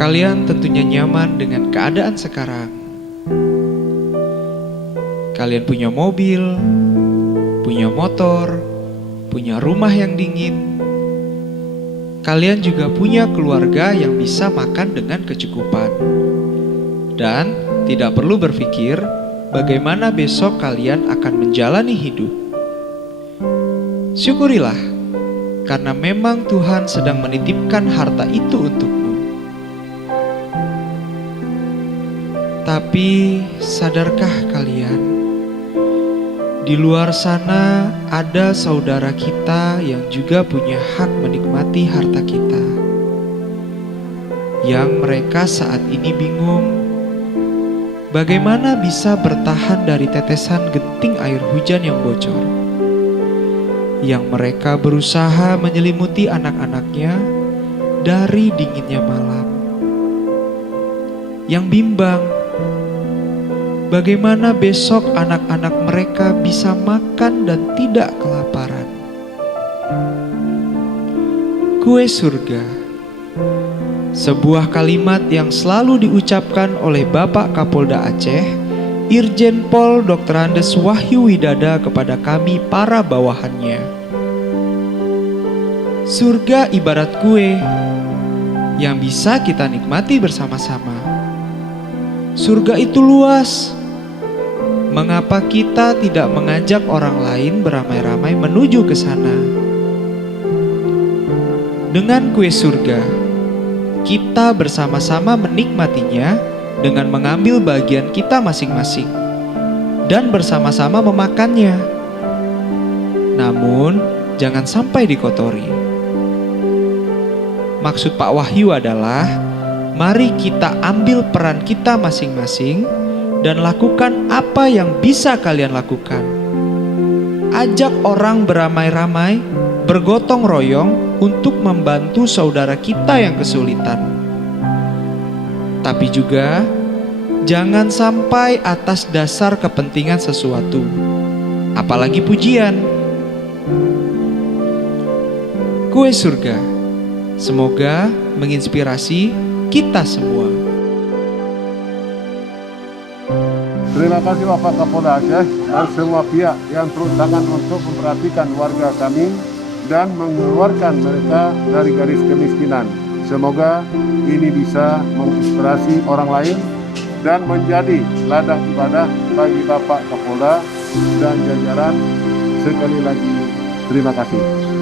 Kalian tentunya nyaman dengan keadaan sekarang. Kalian punya mobil, punya motor, punya rumah yang dingin. Kalian juga punya keluarga yang bisa makan dengan kecukupan. Dan tidak perlu berpikir bagaimana besok kalian akan menjalani hidup. Syukurilah, karena memang Tuhan sedang menitipkan harta itu untukmu. Tapi sadarkah kalian, di luar sana ada saudara kita yang juga punya hak menikmati harta kita, yang mereka saat ini bingung bagaimana bisa bertahan dari tetesan genting air hujan yang bocor, yang mereka berusaha menyelimuti anak-anaknya dari dinginnya malam, yang bimbang bagaimana besok anak-anak mereka bisa makan dan tidak kelaparan. Kue surga, sebuah kalimat yang selalu diucapkan oleh Bapak Kapolda Aceh, Irjen Pol Dr. Andes Wahyu Widada kepada kami para bawahannya. Surga ibarat kue yang bisa kita nikmati bersama-sama. Surga itu luas. Mengapa kita tidak mengajak orang lain beramai-ramai menuju ke sana? Dengan kue surga, kita bersama-sama menikmatinya dengan mengambil bagian kita masing-masing dan bersama-sama memakannya. Namun, jangan sampai dikotori. Maksud Pak Wahyu adalah, mari kita ambil peran kita masing-masing dan lakukan apa yang bisa kalian lakukan. Ajak orang beramai-ramai, bergotong royong untuk membantu saudara kita yang kesulitan. Tapi juga jangan sampai atas dasar kepentingan sesuatu, apalagi pujian. Kue surga semoga menginspirasi kita semua. Terima kasih Bapak Kapolda Aceh dan semua pihak yang turun tangan untuk memperhatikan warga kami dan mengeluarkan mereka dari garis kemiskinan. Semoga ini bisa menginspirasi orang lain dan menjadi ladang ibadah bagi Bapak Kapolda dan jajaran. Sekali lagi, terima kasih.